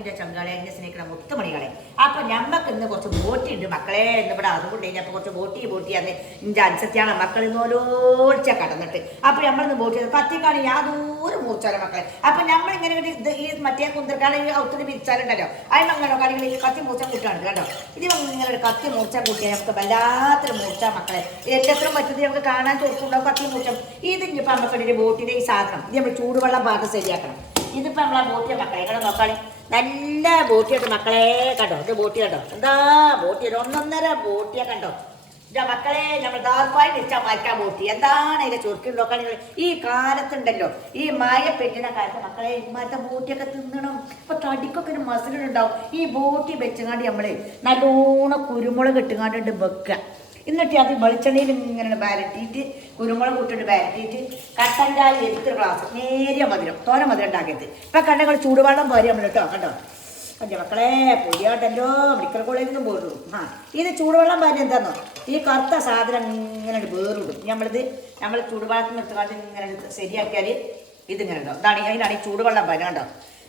എൻ്റെ ചങ്കാളെ എന്നെ സ്നേഹിക്കണം മുത്തുമണികളെ. അപ്പം ഞമ്മക്ക് ഇന്ന് കുറച്ച് ബോട്ടിയുണ്ട് മക്കളെ. ഇന്നിവിടെ അതുകൊണ്ട് കഴിഞ്ഞപ്പോൾ കുറച്ച് ബോട്ടിയാന്ന് എൻ്റെ അനുസരിച്ചാണ് മക്കൾ ഇന്നോലോടിച്ച കടന്നിട്ട്. അപ്പം നമ്മളിന്ന് ബോട്ട് ചെയ്ത് കത്തിക്കാണ് യാതൊരു മൂർച്ചാല മക്കളെ. അപ്പം നമ്മളിങ്ങനെ ഈ മറ്റേ കുന്തർക്കാണ് ഈ ഒത്തിരി പിരിച്ചാലുണ്ടല്ലോ അതിനങ്ങനെ കാര്യങ്ങൾ ഈ കത്തി മൂർച്ച കൂട്ടാണ് കേട്ടോ. ഇത് ഇങ്ങനെ ഒരു കത്തി മൂർച്ച കൂട്ടിയാൽ നമുക്ക് വല്ലാത്തൊരു മൂർച്ച മക്കളെ. എല്ലാത്തിനും പറ്റുന്നത് നമുക്ക് കാണാൻ ചോർക്കുണ്ടാവും കത്തി മൂർച്ച. ഇതിപ്പോൾ നമുക്കിടയിൽ ബോട്ടിൻ്റെ ഈ സാധനം ഇത് നമ്മൾ ചൂടുവെള്ളം ഭാഗത്ത് ശരിയാക്കണം. ഇതിപ്പോൾ നമ്മളെ ബോട്ടിയ മക്കളെ ഇവിടെ നോക്കാളി നല്ല ബോട്ടിയുണ്ട് മക്കളെ കണ്ടോ. ഇത് ബോട്ടി കണ്ടോ എന്താ ബോട്ടി ഒന്നൊന്നര ബോട്ടിയെ കണ്ടോ ഇതാ മക്കളെ. നമ്മൾ ദാർപ്പായി വെച്ചാൽ മാറ്റാൻ ബോട്ടി എന്താണ് അതിൻ്റെ ചൊറുക്കി നോക്കുകയാണെങ്കിൽ ഈ കാലത്തുണ്ടല്ലോ ഈ മായ പെണ്ണിന കാലത്ത് മക്കളെ ഇമാരത്തെ ബോട്ടിയൊക്കെ തിന്നണം. ഇപ്പൊ തടിക്കൊക്കെ ഒരു മസിലുണ്ടാവും. ഈ ബോട്ടി വെച്ചുകാണ്ട് നമ്മൾ നല്ലോണം കുരുമുളക് ഇട്ടുകാണ്ട് വെക്കുക. എന്നിട്ട് അത് വെളിച്ചെണ്ണയിൽ ഇങ്ങനെ വരട്ടിയിട്ട് കുരുമുളക് കൂട്ടിട്ട് വരട്ടിയിട്ട് കട്ടൻ ചായ എടുത്തൊരു ഗ്ലാസ് നേരിയ മധുരം തോന മധുരം ഉണ്ടാക്കിയത്. ഇപ്പം കണ്ടങ്ങൾ ചൂടുവെള്ളം പോരെ നമ്മൾ കേട്ടോ കണ്ടോ. അഞ്ച് മക്കളെ പൊടിയാട്ടല്ലോ മെഡിക്കൽ കോളേജിൽ നിന്നും പോരുള്ളൂ. ഇത് ചൂടുവെള്ളം പാരി എന്താന്നോ ഈ കറുത്ത സാധനം ഇങ്ങനെ വേറിടും. നമ്മൾ ചൂടുവെള്ളത്തിൽ നിർത്തുകാണ്ട് ഇങ്ങനെ ശരിയാക്കിയാൽ ഇതിങ്ങനെ ഉണ്ടോ. അതിനാണ് ഈ ചൂടുവെള്ളം പാരി കണ്ടോ.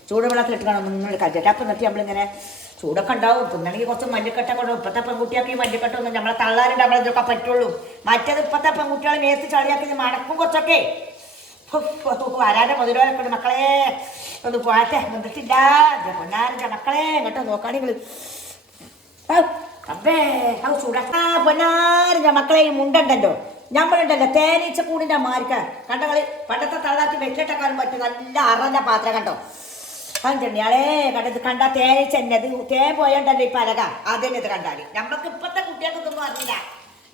ചൂടുവെള്ളത്തിൽ ഇട്ടുകാണ് നിങ്ങൾ കഴിച്ചിട്ട്. അപ്പം എന്നിട്ട് നമ്മളിങ്ങനെ ചൂടൊക്കെ ഉണ്ടാവും. തിന്നണമെങ്കിൽ കുറച്ച് മല്ലിക്കട്ട കൊണ്ട് ഇപ്പോഴത്തെ പെൺകുട്ടിയൊക്കെ ഈ മല്ലിക്കട്ട ഒന്നും നമ്മളെ തള്ളാറുണ്ട് നമ്മളതൊക്കെ പറ്റുള്ളൂ. മറ്റേത് ഇപ്പോഴത്തെ പെൺകുട്ടികളെ മേത്ത് ചളിയാക്കി മണക്കും കുറച്ചൊക്കെ വരാൻ്റെ മുതിരോലൊക്കെ ഉണ്ട് മക്കളെ. ഒന്ന് പോയത്തെ നിന്നിട്ടില്ല പൊന്നാരൻ്റെ മക്കളെ ഇങ്ങോട്ട് നോക്കുകയാണെങ്കിൽ അബ്ബേ ചൂടാ പൊന്നാരൻ്റെ മക്കളെ. ഈ മുണ്ടുണ്ടല്ലോ നമ്മളുണ്ടല്ലോ തേനീച്ച കൂടിൻ്റെ മാരിക്ക കണ്ടകളി പണ്ടത്തെ തള്ളാക്കി വെച്ചിട്ടേക്കാളും പറ്റും നല്ല അറഞ്ഞ പാത്രം കണ്ടോ. ചെണ്ണിയാളെ കണ്ടത് കണ്ടാ തേനീച്ച തന്നെ അത് തേൻ പോയണ്ടല്ലോ ഈ പലക അതന്നെ ഇത് കണ്ടാല്. നമ്മൾക്ക് ഇപ്പത്തെ കുട്ടികൾക്കൊന്നും അറിയില്ല.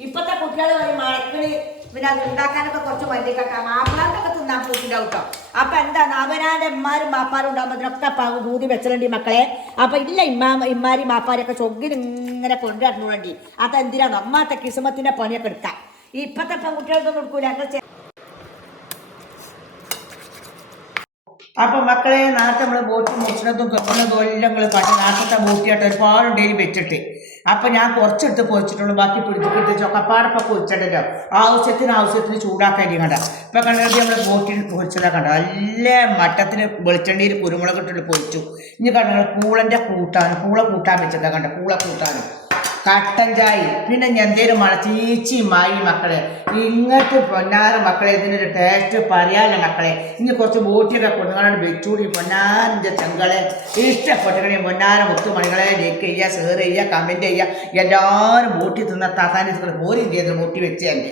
ഇപ്പത്തെ കുട്ടികൾ പറയും മഴക്കിളി പിന്നെ അത് ഉണ്ടാക്കാനൊക്കെ കുറച്ച് മല്ലിക്കട്ട മാപ്പിളാർക്കൊക്കെ തിന്നാൻ പോയിട്ടുണ്ടാവും കേട്ടോ. അപ്പൊ എന്താണ് അവനാൻ്റെ ഇമ്മാരും മാപ്പാരും ഉണ്ടാകുമ്പോഴൊക്കെ ഊതി വെച്ചിട്ടുണ്ട് മക്കളെ. അപ്പൊ ഇല്ല ഇമ്മാരും മാപ്പാരൊക്കെ ചൊഗ്ഗിൽ ഇങ്ങനെ കൊണ്ടുവരണുണ്ടി. അതെന്തിനാണ് അമ്മാത്തെ കിസുമത്തിന്റെ പണിയൊക്കെ എടുക്കാം. ഈ ഇപ്പത്തെ പെൺകുട്ടികൾക്കൊന്നും എടുക്കൂല. ഞങ്ങൾ അപ്പം മക്കളെ നാട്ടിൽ നമ്മൾ ബോട്ട് മുറിച്ചിടത്തും കെട്ടുന്നതും എല്ലാം ഞങ്ങൾ കണ്ട് നാട്ടിലത്തെ ബോട്ടിയായിട്ട് ഒരുപാടുണ്ടേരി വെച്ചിട്ട്. അപ്പം ഞാൻ കുറച്ചെടുത്ത് പൊരിച്ചിട്ടുള്ളൂ. ബാക്കി പിടിച്ചിട്ട് ചൊക്കപ്പാടൊക്കെ പൊരിച്ചിട്ടല്ലോ ആവശ്യത്തിന് ചൂടാക്കാൻ കണ്ട. ഇപ്പം കണ്ടത് നമ്മൾ ബോട്ടിൽ പൊരിച്ചതാണ് കണ്ടോ. നല്ല മട്ടത്തിന് വെളിച്ചെണ്ണയിൽ കുരുമുളക് ഇട്ടിട്ട് പൊരിച്ചു. ഇനി കണ്ട പൂളൻ്റെ പൂള കൂട്ടാൻ വെച്ചതാണ് കണ്ട. പൂള കൂട്ടാനും കട്ടൻ ചായ പിന്നെ എന്തേലും ചീച്ചി മായി മക്കളെ. ഇങ്ങോട്ട് പൊന്നാറ് മക്കളെ ഇതിനൊരു ടേസ്റ്റ് പറയാനല്ല മക്കളെ. ഇനി കുറച്ച് ബോട്ടിയൊക്കെ കൊണ്ടുപോകാനാണ് വെച്ചൂടി പൊന്നാറിൻ്റെ ചെങ്കളെ. ഇഷ്ടപ്പെട്ട പൊന്നാര മുത്തുമണികളെ ലൈക്ക് ചെയ്യുക ഷെയർ ചെയ്യുക കമൻറ്റ് ചെയ്യുക. എല്ലാവരും ബോട്ടി തിന്ന താത്താൻ പോരും ചെയ്ത് ബോട്ടി വെച്ച് തന്നെ